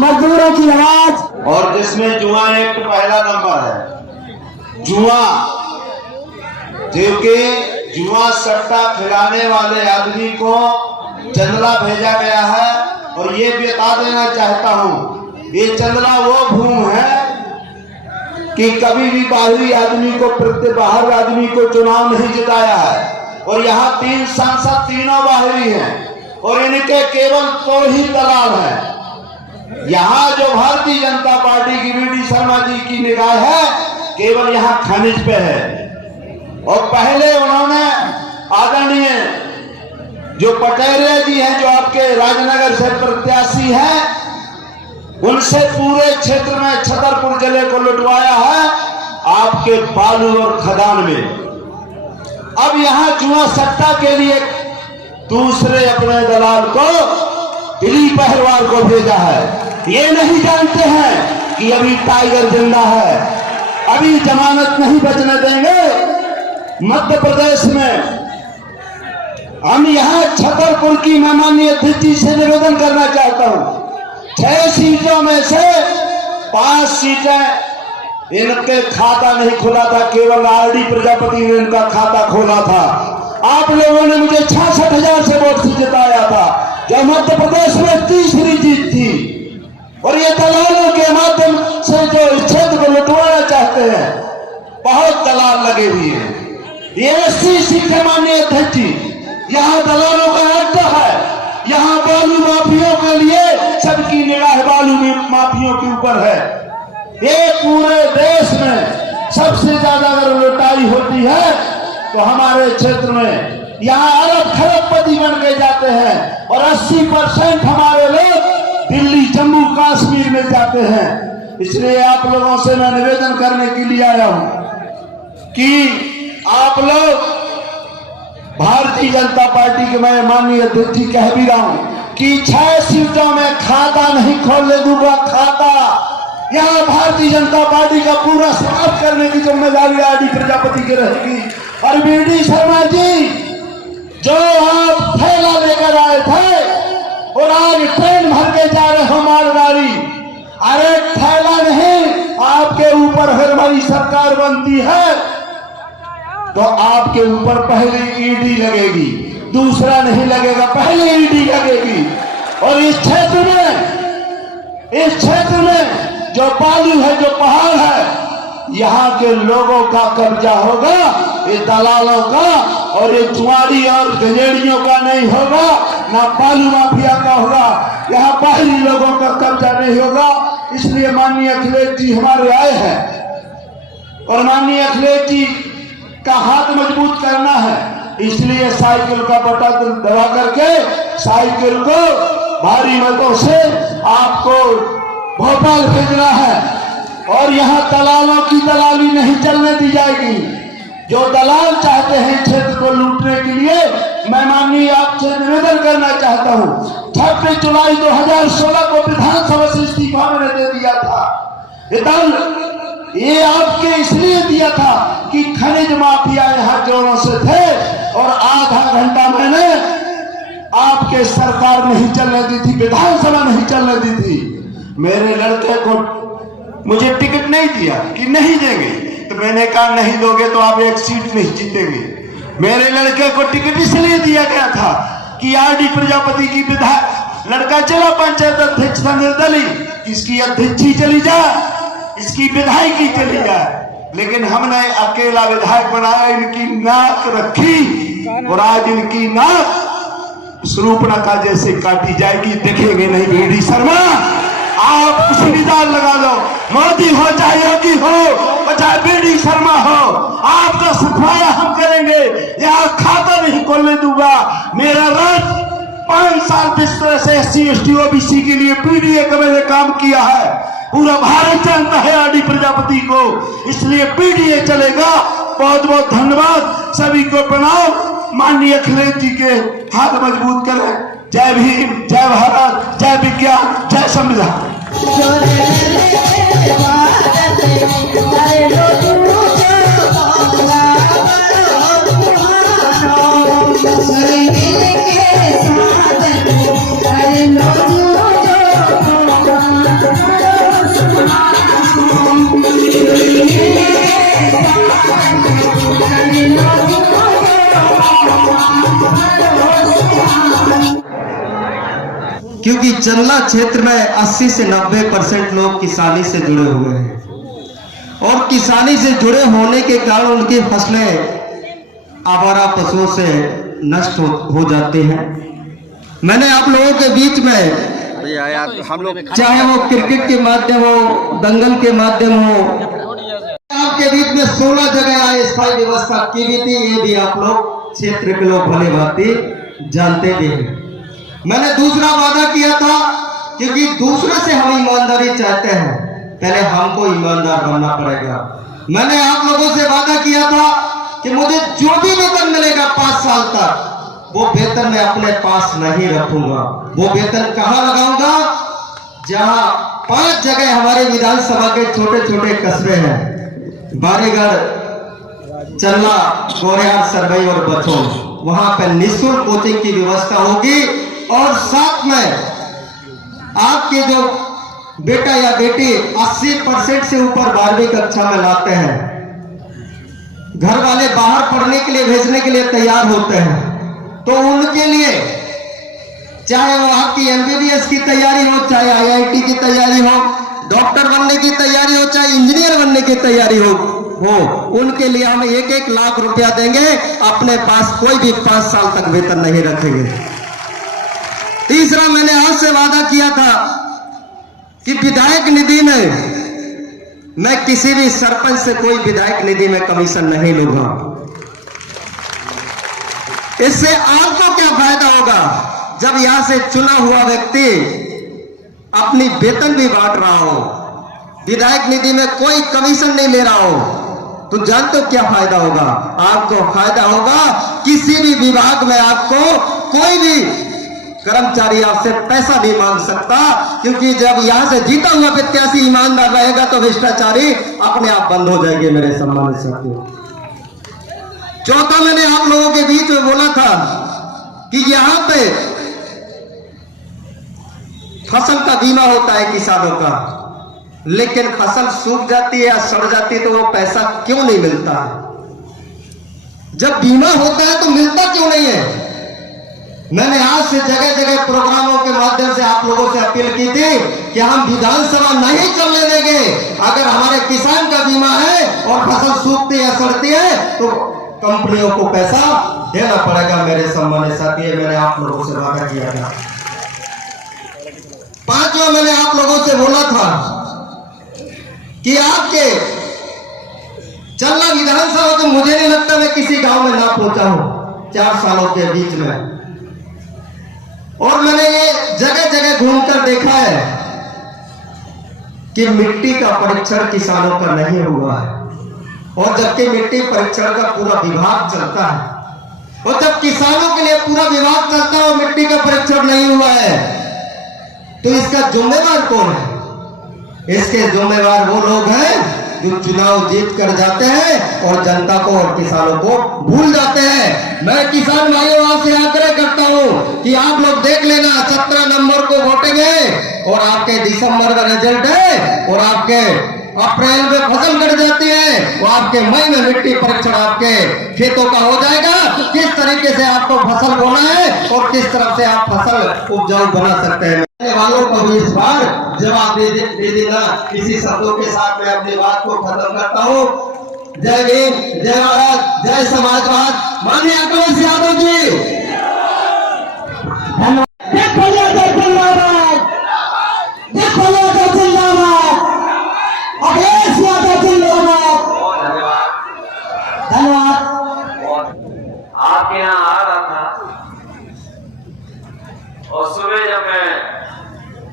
मजदूरों की आवाज, और जिसमें जुआ एक्ट पहला नंबर है। जुआ जो कि जुआ सट्टा खिलाने वाले आदमी को चंदला भेजा गया है। और ये बता देना चाहता हूँ, ये चंदला वो भूम है कि कभी भी बाहरी आदमी को बाहर आदमी को चुनाव नहीं जिताया है। और यहाँ 3 सांसद तीनों बाहरी हैं और इनके केवल 2 ही दलाल हैं। यहाँ जो भारतीय जनता पार्टी की वी.डी. शर्मा जी की निगाह है केवल यहाँ खनिज पे है। और पहले उन्होंने आदरणीय जो पटेरिया जी हैं, जो आपके राजनगर से प्रत्याशी हैं, उनसे पूरे क्षेत्र में छतरपुर जिले को लुटवाया है आपके बालू और खदान में। अब यहाँ जुआ सट्टा के लिए दूसरे अपने दलाल को दिल्ली पहलवान को भेजा है। ये नहीं जानते हैं कि अभी टाइगर जिंदा है, अभी जमानत नहीं बचने देंगे। मध्य प्रदेश में हम यहाँ छतरपुर की मैं माननीय अध्यक्ष जी से निवेदन करना चाहता हूँ, 6 सीटों में से 5 सीटें इनके खाता नहीं खुला था, केवल आरडी प्रजापति ने इनका खाता खोला था। आप लोगों ने मुझे 66,000 से वोट से जिताया था, जो मध्य प्रदेश में तीसरी जीत थी। और ये दलालों के माध्यम से जो इस क्षेत्र को लुटवाना चाहते हैं, बहुत दलाल लगे हुए हैं। ये 80 सीटें माननीय अध्यक्ष जी, यहाँ दलालों का अड्डा है। यहाँ बालू माफियों के लिए सबकी निगाह बालू माफियों के ऊपर है। ये पूरे देश में सबसे ज्यादा अगर लुटाई होती है तो हमारे क्षेत्र में यहाँ अरब खरबपति बन के जाते हैं और 80% हमारे लोग दिल्ली जम्मू कश्मीर में जाते हैं। इसलिए आप लोगों से मैं निवेदन करने के लिए आया हूं कि आप लोग भारतीय जनता पार्टी के, मैं माननीय अध्यक्ष जी कह भी रहा हूं कि 6 सीटों में खाता नहीं खोलने दूंगा। खाता यहाँ भारतीय जनता पार्टी का पूरा साफ करने की जिम्मेदारी आरडी प्रजापति की रहेगी। और वी.डी. शर्मा जी, जो आप थैला लेकर आए थे और आज ट्रेन भर के जा रहे हो मालगाड़ी, अरे थैला नहीं, आपके ऊपर अगर हमारी सरकार बनती है तो आपके ऊपर पहले ईडी लगेगी, दूसरा नहीं लगेगा, पहले ईडी लगेगी। और इस क्षेत्र में जो बालू है, जो पहाड़ है, यहाँ के लोगों का कब्जा होगा, ये दलालों का और ये जुआरी और गजेड़ियों का नहीं होगा, ना बालू माफिया का होगा। यहाँ बाहरी लोगों का कब्जा नहीं होगा। इसलिए माननीय अखिलेश जी हमारे आए हैं और माननीय अखिलेश जी का हाथ मजबूत करना है। इसलिए साइकिल का बटन दबा करके साइकिल को भारी मतों से आपको भोपाल भेजना है। और यहाँ दलालों की दलाली नहीं चलने दी जाएगी। जो दलाल चाहते हैं क्षेत्र को लूटने के लिए, मैं माननीय आपसे निवेदन करना चाहता हूँ, 26 जुलाई 2016 को विधानसभा से इस्तीफा मैंने दे दिया था। ये आपके इसलिए दिया था कि खनिज माफिया यहाँ जोरों से थे और आधा घंटा मैंने आपके सरकार नहीं चलने दी थी, विधानसभा नहीं चलने दी थी। मेरे लड़के को मुझे टिकट नहीं दिया कि नहीं देंगे, तो मैंने कहा नहीं दोगे तो आप 1 सीट नहीं जीतेंगे। मेरे लड़के को टिकट इसलिए दिया गया था कि आरडी प्रजापति की विधायक लड़का जिला पंचायत अध्यक्ष था निर्दलीय, इसकी अध्यक्षी चली जाए, इसकी विधायकी चली जाए, लेकिन हमने अकेला विधायक बनाया, इनकी नाक रखी और आज इनकी नाक शूर्पणखा जैसे काटी जाएगी, देखेंगे नहीं। वी.डी. शर्मा, आप कुछ भी दाल लगा लो, मोदी हो चाहे योगी हो चाहे वी.डी. शर्मा हो, आपका सफाया हम करेंगे। यहाँ खाता नहीं खोलने दूंगा। मेरा राज 5 साल जिस तरह से SC ST OBC के लिए PDA का मैंने काम किया है, पूरा भारत जानता है आरडी प्रजापति को, इसलिए PDA चलेगा। बहुत बहुत धन्यवाद, सभी को प्रणाम। माननीय अखिलेश जी के हाथ मजबूत करें। जय भीम, जय भारत, जय विज्ञान, जय संविधान। Hare क्योंकि चंदला क्षेत्र में 80 से 90% लोग किसानी से जुड़े हुए हैं और किसानी से जुड़े होने के कारण उनकी फसलें आवारा पशुओं से नष्ट हो जाती हैं। मैंने आप लोगों के बीच में हम लोग चाहे वो क्रिकेट के माध्यम हो, दंगल के माध्यम हो, आपके बीच में 16 जगह अस्थायी व्यवस्था की भी थी। ये भी आप लोग क्षेत्र के लोग भली भांति जानते भी हैं। मैंने दूसरा वादा किया था, क्योंकि दूसरे से हम ईमानदारी चाहते हैं, पहले हमको ईमानदार बनना पड़ेगा। मैंने आप लोगों से वादा किया था कि मुझे जो भी वेतन मिलेगा 5 साल तक, वो वेतन मैं अपने पास नहीं रखूंगा। वो वेतन कहां लगाऊंगा? जहां 5 जगह हमारे विधानसभा के छोटे छोटे कस्बे हैं, बारीगढ़, चल्ला, गोरेहाट, सरवई और बछौल, वहां पर निःशुल्क कोचिंग की व्यवस्था होगी। और साथ में आपके जो बेटा या बेटी 80% से ऊपर 12वीं कक्षा में लाते हैं, घर वाले बाहर पढ़ने के लिए भेजने के लिए तैयार होते हैं, तो उनके लिए चाहे वो आपकी MBBS की तैयारी हो, चाहे IIT की तैयारी हो, डॉक्टर बनने की तैयारी हो, चाहे इंजीनियर बनने की तैयारी हो, उनके लिए हम 1-1 लाख रुपया देंगे। अपने पास कोई भी 5 साल तक वेतन नहीं रखेंगे। तीसरा, मैंने आज से वादा किया था कि विधायक निधि में मैं किसी भी सरपंच से कोई विधायक निधि में कमीशन नहीं लूंगा। इससे आपको क्या फायदा होगा? जब यहां से चुना हुआ व्यक्ति अपनी वेतन भी बांट रहा हो, विधायक निधि में कोई कमीशन नहीं ले रहा हो, तो जानते हो क्या फायदा होगा? आपको फायदा होगा, किसी भी विभाग में आपको कोई भी कर्मचारी आपसे पैसा नहीं मांग सकता, क्योंकि जब यहां से जीता हुआ प्रत्याशी ईमानदार रहेगा तो भ्रष्टाचारी अपने आप बंद हो जाएंगे। मेरे सम्मानित साथियों, चौथा, मैंने आप लोगों के बीच में बोला था कि यहां पे फसल का बीमा होता है किसानों का, लेकिन फसल सूख जाती है या सड़ जाती है तो वो पैसा क्यों नहीं मिलता है? जब बीमा होता है तो मिलता क्यों नहीं है? मैंने आज से जगह जगह प्रोग्रामों के माध्यम से आप लोगों से अपील की थी कि हम विधानसभा नहीं चलने देंगे। अगर हमारे किसान का बीमा है और फसल सूखती है, सड़ती है, तो कंपनियों को पैसा देना पड़ेगा। मेरे सम्मानित साथी, मैंने आप लोगों से वादा किया था। पांचवा, मैंने आप लोगों से बोला था कि आपके चल्ला विधानसभा तो मुझे नहीं लगता मैं किसी गांव में ना पहुंचा हूं 4 सालों के बीच में, और मैंने ये जगह जगह घूमकर देखा है कि मिट्टी का परीक्षण किसानों का नहीं हुआ है। और जबकि मिट्टी परीक्षण का पूरा विभाग चलता है, और जब किसानों के लिए पूरा विभाग चलता है और मिट्टी का परीक्षण नहीं हुआ है, तो इसका जिम्मेवार कौन है? इसके जिम्मेवार वो लोग हैं जो चुनाव जीत कर जाते हैं और जनता को और किसानों को भूल जाते हैं। मैं किसान भाइयों आपसे आग्रह करता हूं कि आप लोग देख लेना, 17 नवंबर को वोटिंग है और आपके दिसंबर का रिजल्ट है, और आपके अप्रैल में फसल कट जाती है, वो आपके मई में मिट्टी परीक्षण आपके खेतों का हो जाएगा। किस तरीके से आपको फसल बोना है और किस तरह से आप फसल उपजाऊ बना सकते हैं। वालों को भी इस बार जवाब दे देना। इसी शब्दों के साथ मैं अपनी बात को खत्म करता हूँ। जय भीम, जय भारत, जय समाजवाद। माननीय अखिलेश यादव जी, धन्यवाद। देखो यादव जिंदाबाद, देखो यादव जिंदाबाद, अखिलेश यादव जिंदाबाद। धन्यवाद। आपके यहाँ आ रहा था और सुबह जब मैं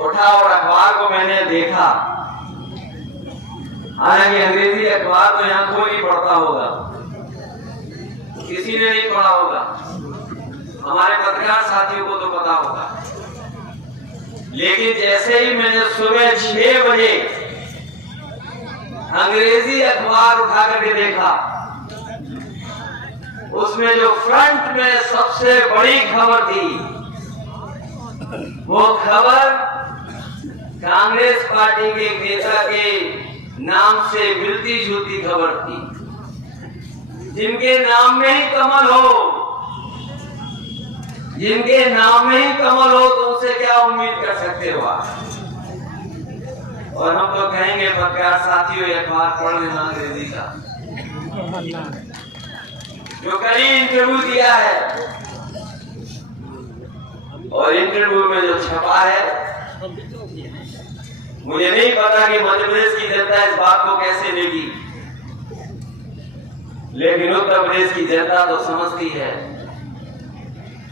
उठा और अखबार को मैंने देखा, हालांकि अंग्रेजी अखबार तो यहाँ कोई नहीं पढ़ता होगा, किसी ने नहीं पढ़ा होगा, हमारे पत्रकार साथियों को तो पता होगा, लेकिन जैसे ही मैंने सुबह 6 बजे अंग्रेजी अखबार उठा करके देखा, उसमें जो फ्रंट में सबसे बड़ी खबर थी, वो खबर कांग्रेस पार्टी के नेता के नाम से मिलती जुलती खबर थी। जिनके नाम में ही कमल हो, जिनके नाम में ही कमल हो, तो उनसे क्या उम्मीद कर सकते हो आप? और हम तो कहेंगे पत्रकार साथियों, अखबार पढ़ लेना अंग्रेजी का। जो कल इंटरव्यू दिया है और इंटरव्यू में जो छपा है, मुझे नहीं पता कि मध्य प्रदेश की जनता इस बात को कैसे लेगी, लेकिन उत्तर प्रदेश की जनता तो समझती है।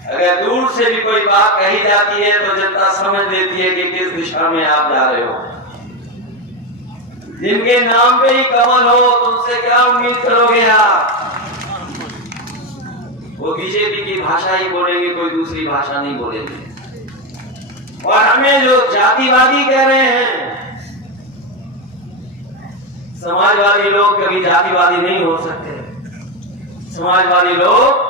अगर दूर से भी कोई बात कही जाती है तो जनता समझ लेती है कि किस दिशा में आप जा रहे हो। जिनके नाम पे ही कमल हो, तुमसे क्या उम्मीद करोगे आप? वो बीजेपी की भाषा ही बोलेंगे, कोई दूसरी भाषा नहीं बोलेंगे। और हमें जो जातिवादी कह रहे हैं, समाजवादी लोग कभी जातिवादी नहीं हो सकते। समाजवादी लोग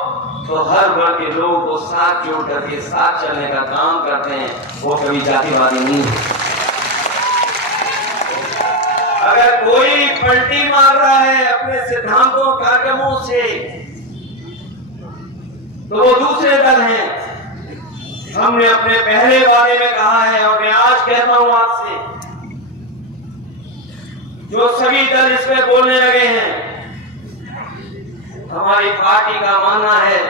तो हर वर्ग के लोगों को साथ जोड़ करके साथ चलने का काम करते हैं, वो कभी जातिवादी नहीं है। अगर कोई पलटी मार रहा है अपने सिद्धांतों कार्यक्रमों से, तो वो दूसरे दल हैं। हमने अपने पहले वादे में कहा है और मैं आज कहता हूं आपसे, जो सभी दल इस पे बोलने लगे हैं, हमारी पार्टी का मानना है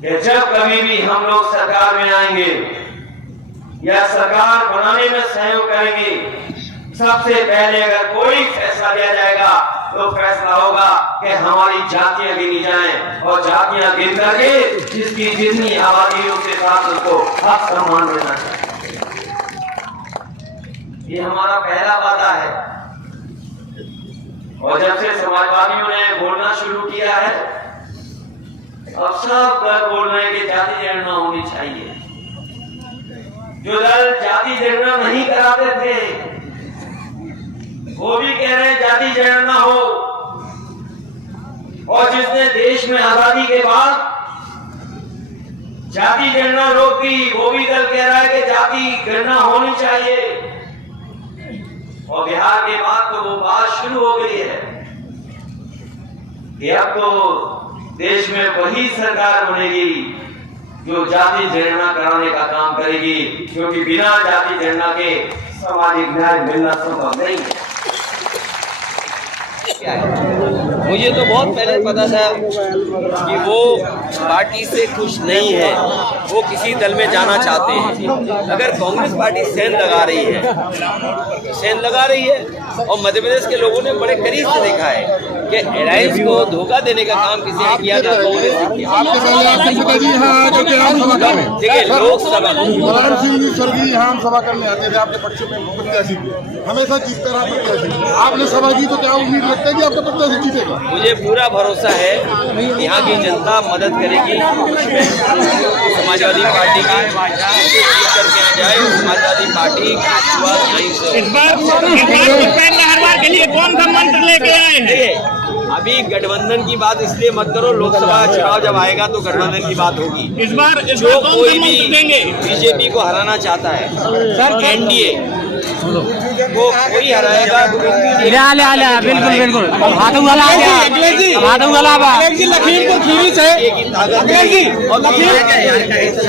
कि जब कभी भी हम लोग सरकार में आएंगे या सरकार बनाने में सहयोग करेंगे, सबसे पहले अगर कोई फैसला लिया जाएगा तो फैसला होगा कि हमारी जातियां गिनी जाएं और जातियां गिन करके जिसकी जितनी आबादी उसके साथ उसको हक सम्मान देना चाहिए। ये हमारा पहला वादा है। और जब से समाजवादियों ने बोलना शुरू किया है, अब सब दल बोल रहे हैं कि जाति जनगणना होनी चाहिए। जो दल जाति जनगणना नहीं कराते थे, वो भी कह रहे हैं जाति जनगणना हो। और जिसने देश में आजादी के बाद जाति जनगणना रोक दी, वो भी दल कह रहा है कि जाति गणना होनी चाहिए। और बिहार के बाद तो वो बात शुरू हो गई है कि अब तो देश में वही सरकार बनेगी जो जाति जनगणना कराने का काम करेगी, क्योंकि बिना जाति जनगणना के सामाजिक न्याय मिलना संभव नहीं है। मुझे तो बहुत पहले पता था कि वो पार्टी से खुश नहीं है, वो किसी दल में जाना चाहते हैं। अगर कांग्रेस पार्टी सेंध लगा रही है और मध्य प्रदेश के लोगों ने बड़े करीब से देखा है कि अलायंस को धोखा देने का काम किसी ने किया था, कांग्रेस ने किया। देखिए, लोकसभा स्वर्गीय यहाँ सभा करने आते थे, आपके पक्ष में प्रत्याशी हमेशा जीतता रहा प्रत्याशी। आपने सभा की तो क्या उम्मीद रखते हैं कि आपका प्रत्याशी जीतेगा? मुझे पूरा भरोसा है यहाँ की जनता मदद करेगी। समाजवादी पार्टी की जीत करके आ जाए, समाजवादी पार्टी इस बार हर बार के लिए कौन सा मंत्र लेके आए हैं? अभी गठबंधन की बात इसलिए मत करो, लोकसभा चुनाव जब आएगा तो गठबंधन की बात होगी। इस बार जो कोई भी बीजेपी को हराना चाहता है, एनडीए वो कोई हराएगा। बिल्कुल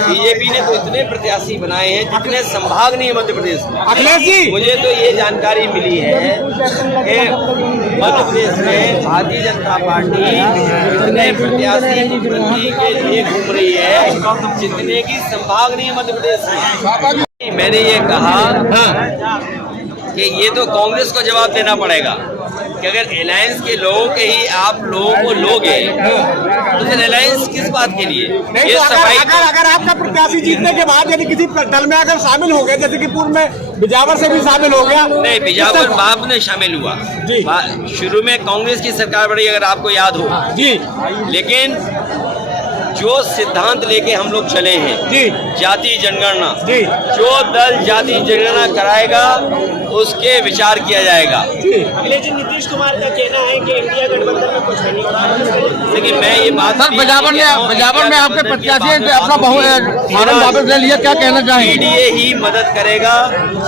बीजेपी ने तो इतने प्रत्याशी बनाए हैं जितने संभाग नहीं है मध्य प्रदेश में। अखिलेश जी, मुझे तो ये जानकारी मिली है कि मध्य प्रदेश में भारतीय जनता पार्टी इतने प्रत्याशी वृद्धि के लिए घूम रही है जितने की संभाग नहीं है मध्य प्रदेश में। मैंने ये कहा कि ये तो कांग्रेस को जवाब देना पड़ेगा कि अगर अलायंस के लोगों के ही आप लोगों को लोगे तो फिर अलायंस किस बात के लिए? ये सफाई अगर आपका प्रत्याशी जीतने के बाद यदि किसी दल में अगर शामिल हो गए, जैसे कि पूर्व में बिजावर से भी शामिल हो गया, नहीं, बिजावर बाद में शामिल हुआ जी। शुरू में कांग्रेस की सरकार बनी, अगर आपको याद हो जी, लेकिन जो सिद्धांत लेके हम लोग चले हैं जी जाति जनगणना, जी जो दल जाति जनगणना कराएगा उसके विचार किया जाएगा। लेकिन नीतीश कुमार का कहना है कि इंडिया गठबंधन में कुछ है नहीं। लेकिन मैं ये बात सर बजावर में आपके प्रत्याशी हैं, अपना फॉर्म वापस ले लिया, क्या कहना चाहेंगे? पीडीए ही मदद करेगा,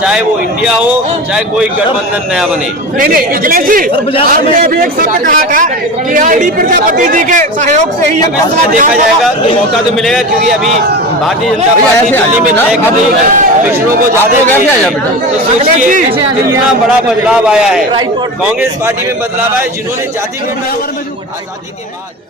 चाहे वो इंडिया हो चाहे कोई गठबंधन नया बने। नहीं अखिलेश जी, आपने अभी एक शब्द कहा था कि आरडी प्रजापति जी के सहयोग से ही ये फैसला देखा जाएगा, तो मौका तो मिलेगा, क्योंकि अभी भारतीय जनता पार्टी दिल्ली में तय कर रही है पिछड़ों को ज्यादा तो सोचिए कितना बड़ा बदलाव आया है। कांग्रेस पार्टी में बदलाव आया, जिन्होंने जाति गणना आजादी के बाद